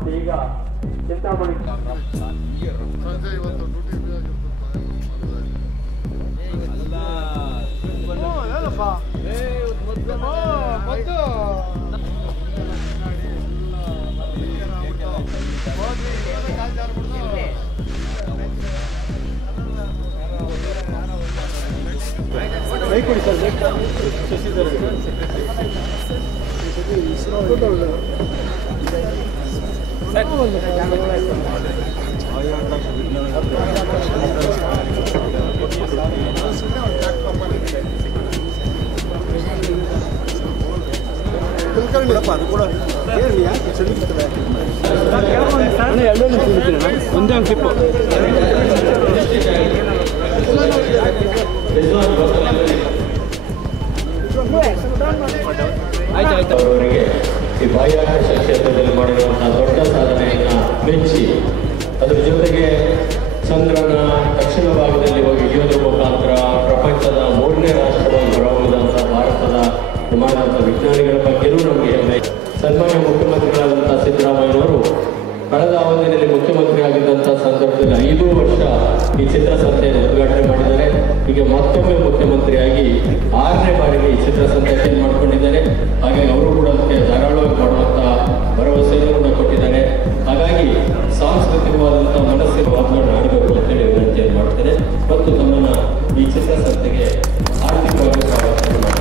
ಮತ್ತು ಈಗ ಚಿಂತಾಮಣಿ ಸಂಜೆ ಇವತ್ತು ಡ್ಯೂಟಿ ಕೊಡಿ ಸರ್ ಅದು ಕೂಡ ಒಂದೇ ಒಂದು ಕ್ಲಿಪ್ಪು ಆಯ್ತು ಅವರಿಗೆ ಈ ಬಾಹ್ಯಾಕಾಶ ಕ್ಷೇತ್ರದಲ್ಲಿ ಮಾಡಿರುವಂತಹ ದೊಡ್ಡ ಸಾಧನೆಯನ್ನು ಮೆಚ್ಚಿ ಅದರ ಜೊತೆಗೆ ಚಂದ್ರನ ದಕ್ಷಿಣ ಭಾಗದಲ್ಲಿ ಹೋಗಿ ಇಳಿಯೋದ್ರ ಮುಖಾಂತರ ಪ್ರಪಂಚದ 3ನೇ ರಾಷ್ಟ್ರವಾಗಿ ಹೊರಹೊಮ್ಮಿದಂತಹ ಭಾರತದ ಮಾಡಿದಂಥ ವಿಜ್ಞಾನಿಗಳ ಬಗ್ಗೆಯೂ ನಮಗೆ ಹೆಮ್ಮೆ. ಸನ್ಮಾನ್ಯ ಮುಖ್ಯಮಂತ್ರಿಗಳಾದಂಥ ಸಿದ್ದರಾಮಯ್ಯನವರು ಕಳೆದ ಅವಧಿಯಲ್ಲಿ ಮುಖ್ಯಮಂತ್ರಿ ಆಗಿದ್ದಂಥ ಸಂದರ್ಭದಲ್ಲಿ 5 ವರ್ಷ ಈ ಚಿತ್ರಸಂತೆಯನ್ನು ಉದ್ಘಾಟನೆ ಮಾಡಿದ್ದಾರೆ. ಈಗ ಮತ್ತೊಮ್ಮೆ ಮುಖ್ಯಮಂತ್ರಿಯಾಗಿ 6ನೇ ಬಾರಿಗೆ ಈ ಚಿತ್ರಸಂತೆ ಅಟೆಂಡ್ ಮಾಡಿಕೊಂಡಿದ್ದಾರೆ. ಹಾಗಾಗಿ ಅವರು ಕೂಡ ಅದಕ್ಕೆ ಧಾರಾಳವಾಗಿ ಮಾಡುವಂಥ ಭರವಸೆಯನ್ನು ಕೂಡ ಕೊಟ್ಟಿದ್ದಾರೆ. ಹಾಗಾಗಿ ಸಾಂಸ್ಕೃತಿಕವಾದಂಥ ಮನಸ್ಸಿನ ಮಾತುಗಳನ್ನು ಆಡಬೇಕು ಅಂತೇಳಿ ವಿನಂತಿಯನ್ನು ಮಾಡ್ತಾರೆ ಮತ್ತು ತಮ್ಮನ್ನು ಈ ಚಿತ್ರಸಂತೆಗೆ ಆರ್ಥಿಕವಾಗಿ ಸ್ವಾಗತ ಮಾಡ್ತಾರೆ.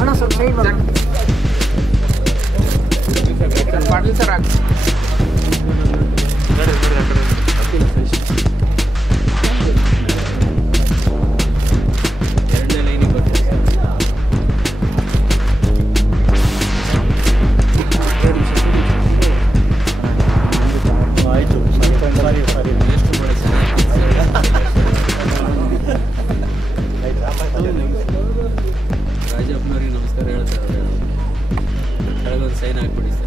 ಅಣ್ಣ ಸ್ವಲ್ಪ ಸೈಡ್ ಪಾಟೀಲ್ ಸರ್ ಎರಡನೇ ಲೈನಿಗೆ ಬರ್ತೀವಿ. ಆಯಿತು ಸರಿ ಎಷ್ಟು ಬಳಸಿ ರಾಜಪ್ಪನವ್ರಿಗೆ ನಮಸ್ಕಾರ ಹೇಳ್ತಾರೆ. ಕೆಳಗೊಂದು ಸೈನ್ ಹಾಕ್ಬಿಡಿ ಸರ್.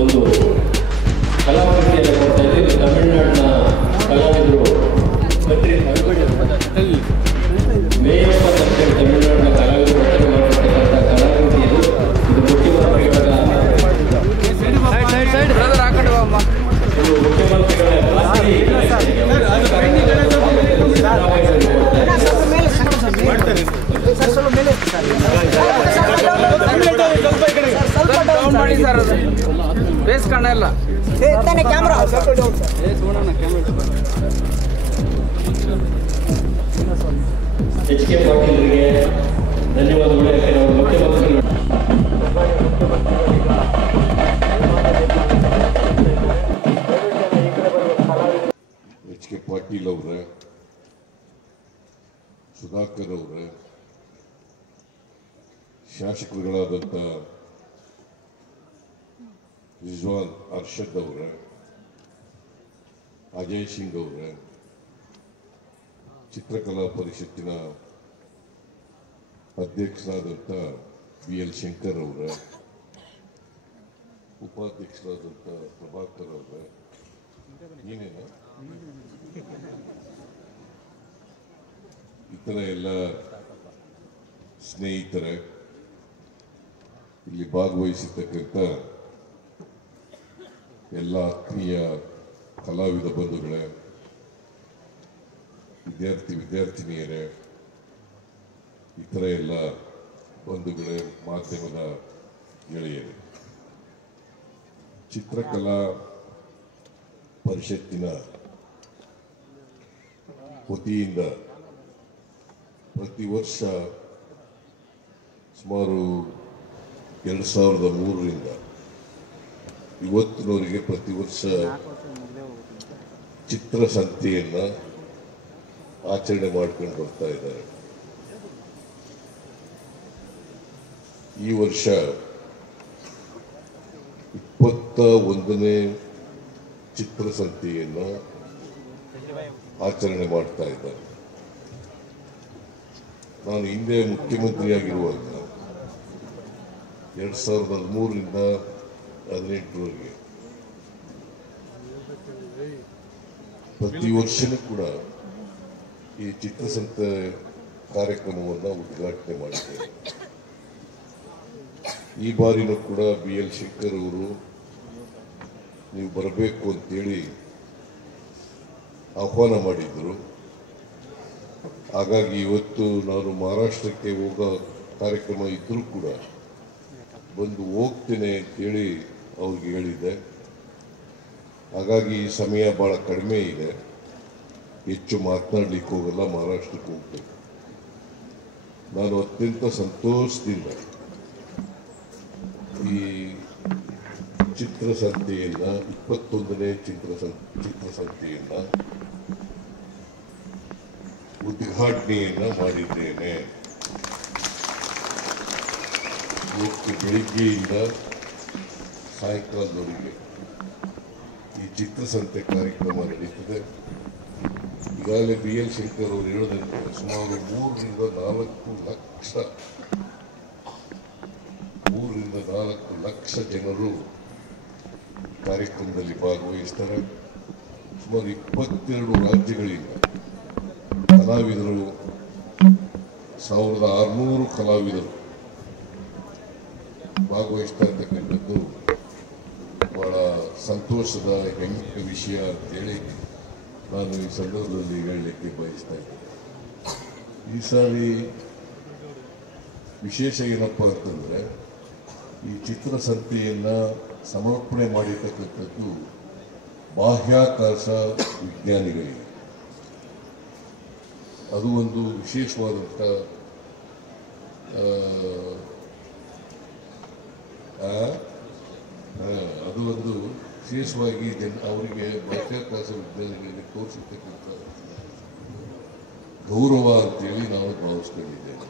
ಒಂದು ಕಲಾಕೃತಿಯನ್ನು ಕೊಡ್ತಾ ಇದ್ದೀವಿ. ತಮಿಳುನಾಡಿನ ಕಲಾವಿದರು ಮೇಯಪ್ಪ ಅಂತೇಳಿ ತಮಿಳುನಾಡಿನ ಕಲಾವಿದರು ರಚನೆ ಮಾಡಿರ್ತಕ್ಕಂಥ ಕಲಾಕೃತಿ ಇದು. ಇದು ಮುಖ್ಯಮಂತ್ರಿಗಳ ಮುಖ್ಯಮಂತ್ರಿಗಳ ಬೇಸ್ ಕಾಣ ಇಲ್ಲ ಕ್ಯಾಮ್ರಾ ಎಚ್ ಕೆ ಪಾಟೀಲ್ರಿಗೆ ಧನ್ಯವಾದಗಳು. ಯಾಕೆಂದರೆ ಅವರು ಮುಖ್ಯಮಂತ್ರಿಗಳು ಎಚ್ ಕೆ ಪಾಟೀಲ್ ಅವರೇ, ಸುಧಾಕರ್ ಅವರೇ, ಶಾಸಕರುಗಳಾದಂಥ ರಿಜ್ವಾನ್ ಅರ್ಷದ್ ಅವರೇ, ಅಜಯ್ ಸಿಂಗ್ ಅವರೇ, ಚಿತ್ರಕಲಾ ಪರಿಷತ್ತಿನ ಅಧ್ಯಕ್ಷರಾದಂಥ BL ಶಂಕರ್ ಅವರೇ, ಉಪಾಧ್ಯಕ್ಷರಾದಂಥ ಪ್ರಭಾಕರ್ ಅವರೇ, ನೀನೇನ ಇತರ ಎಲ್ಲ ಸ್ನೇಹಿತರೆ, ಇಲ್ಲಿ ಭಾಗವಹಿಸಿರ್ತಕ್ಕಂಥ ಎಲ್ಲ ಆತ್ಮೀಯ ಕಲಾವಿದ ಬಂಧುಗಳೇ, ವಿದ್ಯಾರ್ಥಿನಿಯರೇ, ಇತರ ಎಲ್ಲ ಬಂಧುಗಳೇ, ಮಾಧ್ಯಮದ ಗೆಳೆಯರೇ, ಚಿತ್ರಕಲಾ ಪರಿಷತ್ತಿನ ವತಿಯಿಂದ ಪ್ರತಿ ವರ್ಷ ಸುಮಾರು 2003ರಿಂದ ಇವತ್ತಿನವರೆಗೆ ಪ್ರತಿ ವರ್ಷ ಚಿತ್ರಸಂತೆಯನ್ನು ಆಚರಣೆ ಮಾಡ್ಕೊಂಡು ಬರ್ತಾ ಇದ್ದಾರೆ. ಈ ವರ್ಷ 21ನೇ ಚಿತ್ರಸಂತೆಯನ್ನು ಆಚರಣೆ ಮಾಡ್ತಾ ಇದ್ದಾರೆ. ನಾನು ಹಿಂದೆ ಮುಖ್ಯಮಂತ್ರಿಯಾಗಿರುವಾಗ 2013ರಿಂದ 2018ರವರೆಗೆ ಪ್ರತಿ ವರ್ಷನೂ ಕೂಡ ಈ ಚಿತ್ರಸಂತೆ ಕಾರ್ಯಕ್ರಮವನ್ನು ಉದ್ಘಾಟನೆ ಮಾಡಿದ್ದೇನೆ. ಈ ಬಾರಿನೂ ಕೂಡ BL ಶಂಕರ್ ಅವರು ನೀವು ಬರಬೇಕು ಅಂತೇಳಿ ಆಹ್ವಾನ ಮಾಡಿದ್ರು. ಹಾಗಾಗಿ ಇವತ್ತು ನಾನು ಮಹಾರಾಷ್ಟ್ರಕ್ಕೆ ಹೋಗೋ ಕಾರ್ಯಕ್ರಮ ಇದ್ದರೂ ಕೂಡ ಬಂದು ಹೋಗ್ತೇನೆ ಅಂತೇಳಿ ಅವ್ರಿಗೆ ಹೇಳಿದ್ದೆ. ಹಾಗಾಗಿ ಸಮಯ ಭಾಳ ಕಡಿಮೆ ಇದೆ, ಹೆಚ್ಚು ಮಾತನಾಡಲಿಕ್ಕೆ ಹೋಗಲ್ಲ, ಮಹಾರಾಷ್ಟ್ರಕ್ಕೆ ಹೋಗ್ಬೇಕು. ನಾನು ಅತ್ಯಂತ ಸಂತೋಷದಿಂದ ಈ ಚಿತ್ರಸಂತೆಯನ್ನು 21ನೇ ಚಿತ್ರಸಂತೆಯನ್ನು ಉದ್ಘಾಟನೆಯನ್ನು ಮಾಡಿದ್ದೇನೆ. ಇವತ್ತು ಬೆಳಿಗ್ಗೆಯಿಂದ ಸಾಯಂಕಾಲದವರೆಗೆ ಈ ಚಿತ್ರಸಂತೆ ಕಾರ್ಯಕ್ರಮ ನಡೀತದೆ. ಈಗಾಗಲೇ BL ಶಂಕರ್ ಅವರು ಹೇಳಿದಂತೆ ಸುಮಾರು 3ರಿಂದ 4 ಲಕ್ಷ ಜನರು ಕಾರ್ಯಕ್ರಮದಲ್ಲಿ ಭಾಗವಹಿಸ್ತಾರೆ. ಸುಮಾರು 22 ರಾಜ್ಯಗಳಿಂದ ಕಲಾವಿದರು, 1600 ಕಲಾವಿದರು ಭಾಗವಹಿಸ್ತಾ ಇರ್ತಕ್ಕಂಥದ್ದು ಬಹಳ ಸಂತೋಷದ ಹೆಮ್ಮೆಯ ವಿಷಯ ಅಂತೇಳಿ ನಾನು ಈ ಸಂದರ್ಭದಲ್ಲಿ ಹೇಳಲಿಕ್ಕೆ ಬಯಸ್ತಾ ಇದ್ದೇನೆ. ಈ ಸಾರಿ ವಿಶೇಷ ಏನಪ್ಪ ಅಂತಂದರೆ ಈ ಚಿತ್ರಸಂತೆಯನ್ನು ಸಮರ್ಪಣೆ ಮಾಡಿರ್ತಕ್ಕಂಥದ್ದು ಬಾಹ್ಯಾಕಾಶ ವಿಜ್ಞಾನಿಗಳಿಗೆ. ಅದು ಒಂದು ವಿಶೇಷವಾದಂಥ ಅದು ಒಂದು ವಿಶೇಷವಾಗಿ ಅವರಿಗೆ ಬಾಹ್ಯಾಕಾಶ ವಿಜ್ಞಾನಿಗಳಿಗೆ ತೋರಿಸಿರ್ತಕ್ಕಂಥ ಗೌರವ ಅಂತೇಳಿ ನಾವು ಭಾವಿಸ್ಕೊಂಡಿದ್ದೇವೆ.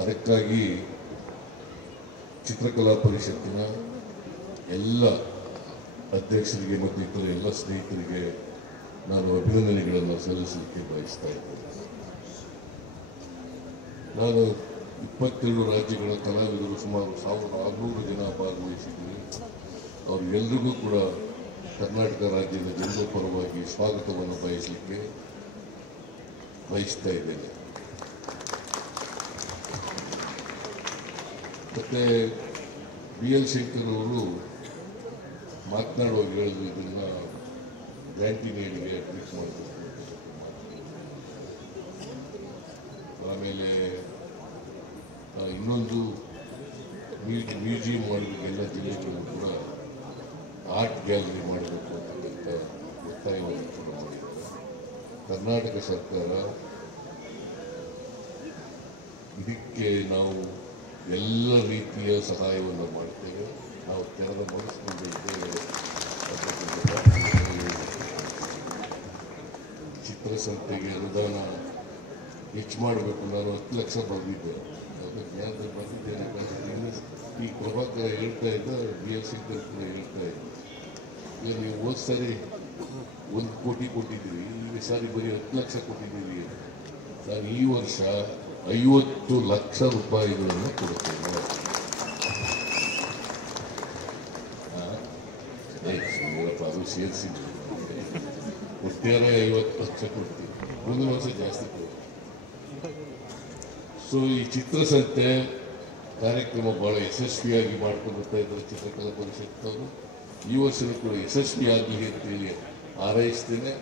ಅದಕ್ಕಾಗಿ ಚಿತ್ರಕಲಾ ಪರಿಷತ್ತಿನ ಎಲ್ಲ ಅಧ್ಯಕ್ಷರಿಗೆ ಮತ್ತು ಇತರ ಎಲ್ಲ ಸ್ನೇಹಿತರಿಗೆ ನಾನು ಅಭಿನಂದನೆಗಳನ್ನು ಸಲ್ಲಿಸಲಿಕ್ಕೆ ಬಯಸ್ತಾ ಇದ್ದೇನೆ. ನಾನು 22 ರಾಜ್ಯಗಳ ಕಲಾವಿದರು ಸುಮಾರು 1600 ಜನ ಭಾಗವಹಿಸಿದ್ದೀವಿ. ಅವರಿಗೆಲ್ಲರಿಗೂ ಕೂಡ ಕರ್ನಾಟಕ ರಾಜ್ಯದ ಜನರ ಪರವಾಗಿ ಸ್ವಾಗತವನ್ನು ಬಯಸ್ತಾ ಇದ್ದೇನೆ. ಮತ್ತೆ BL ಶಂಕರ್ ಅವರು ಮಾತನಾಡುವಾಗ ಹೇಳಿದ್ರು, ಇದನ್ನ ಗ್ರ್ಯಾಂಟಿನೇರಿಗೆ ಟ್ರೀಟ್ ಮಾಡಬೇಕು. ಆಮೇಲೆ ಇನ್ನೊಂದು ಮ್ಯೂಸಿಯಂ ಮಾಡಬೇಕು, ಎಲ್ಲ ಜಿಲ್ಲೆಗಳು ಕೂಡ ಆರ್ಟ್ ಗ್ಯಾಲರಿ ಮಾಡಬೇಕು ಅಂತಕ್ಕಂಥ ಒತ್ತಾಯವನ್ನು ಕೂಡ ಮಾಡಿದ್ದಾರೆ. ಕರ್ನಾಟಕ ಸರ್ಕಾರ ಇದಕ್ಕೆ ನಾವು ಎಲ್ಲ ರೀತಿಯ ಸಹಾಯವನ್ನು ಮಾಡ್ತೇವೆ. ನಾವು ತೆರೆದ ಮನಸ್ಸಿನಿಂದ ಚಿತ್ರಸಂತೆಗೆ ಅನುದಾನ ಹೆಚ್ಚು ಮಾಡಬೇಕು. ನಾನು 10 ಲಕ್ಷ ಬರೆದಿದ್ದೆ, ಜ್ಞಾನದಲ್ಲಿ ಬರೆದಿದ್ದೇನೆ. ಈ ಪ್ರಭಾಕರ ಹೇಳ್ತಾ ಇದ್ದ, BL ಶಂಕರ್ ಕೂಡ ಹೇಳ್ತಾ ಇದ್ದ, ಈಗ ನೀವು ಹೋದ ಸಾರಿ 1 ಕೋಟಿ ಕೊಟ್ಟಿದ್ದೀರಿ, ಈ ಸಾರಿ ಬರೀ 10 ಲಕ್ಷ ಕೊಟ್ಟಿದ್ದೀರಿ. ನಾನು ಈ ವರ್ಷ 50 ಲಕ್ಷ ರೂಪಾಯಿಗಳನ್ನು ಕೊಡುತ್ತೇನೆ. ಅದು ಸೇರಿಸಿದ್ವಿ, ಒಟ್ಟಾರೆ 50 ಲಕ್ಷ ಕೊಡ್ತೀವಿ. ಮುಂದಿನ ವರ್ಷ ಜಾಸ್ತಿ ಕೊಡ್ತೀವಿ. ಸೊ ಈ ಚಿತ್ರಸಂತೆ ಕಾರ್ಯಕ್ರಮ ಬಹಳ ಯಶಸ್ವಿಯಾಗಿ ಮಾಡ್ಕೊಂಡು ಬರ್ತಾ ಇದ್ದಾರೆ ಚಿತ್ರಕಲಾ ಪರಿಷತ್ತವರು. ಈ ವರ್ಷವೂ ಕೂಡ ಯಶಸ್ವಿಯಾಗಲಿ ಅಂತೇಳಿ ಹಾರೈಸ್ತೇನೆ.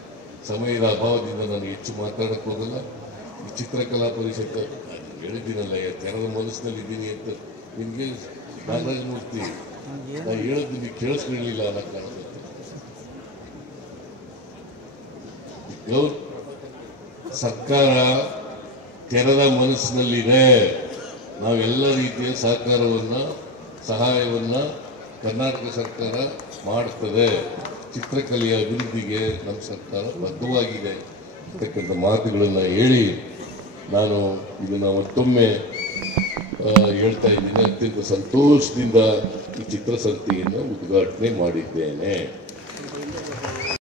ಸಮಯದ ಅಭಾವದಿಂದ ನಾನು ಹೆಚ್ಚು ಮಾತಾಡಕ್ಕೆ ಹೋಗಲ್ಲ. ಈ ಚಿತ್ರಕಲಾ ಪರಿಷತ್ತು ಹೇಳಿದ್ದೀನಲ್ಲ, ತೆರೆದ ಮನಸ್ಸಿನಲ್ಲಿದ್ದೀನಿ ಅಂತ ನಿಮಗೆ ನಾಗರಾಜ ಮೂರ್ತಿ ನಾನು ಹೇಳೋದು ನಿಮಗೆ ಕೇಳಿಸ್ಕೊಳ್ಳಲಿಲ್ಲ ಅನ್ನೋ ಕಾರಣಕ್ಕೆ ಸರ್ಕಾರ ತೆರೆದ ಮನಸ್ಸಿನಲ್ಲಿದೆ. ನಾವೆಲ್ಲ ರೀತಿಯ ಸಹಕಾರವನ್ನು ಸಹಾಯವನ್ನು ಕರ್ನಾಟಕ ಸರ್ಕಾರ ಮಾಡ್ತದೆ. ಚಿತ್ರಕಲೆಯ ಅಭಿವೃದ್ಧಿಗೆ ನಮ್ಮ ಸರ್ಕಾರ ಬದ್ಧವಾಗಿದೆ. ಅಂತಕ್ಕಂಥ ಮಾತುಗಳನ್ನು ಹೇಳಿ ನಾನು ಇದನ್ನು ಮತ್ತೊಮ್ಮೆ ಹೇಳ್ತಾ ಇದ್ದೀನಿ. ಅತ್ಯಂತ ಸಂತೋಷದಿಂದ ಈ ಚಿತ್ರಸಂತೆಯನ್ನು ಉದ್ಘಾಟನೆ ಮಾಡಿದ್ದೇನೆ.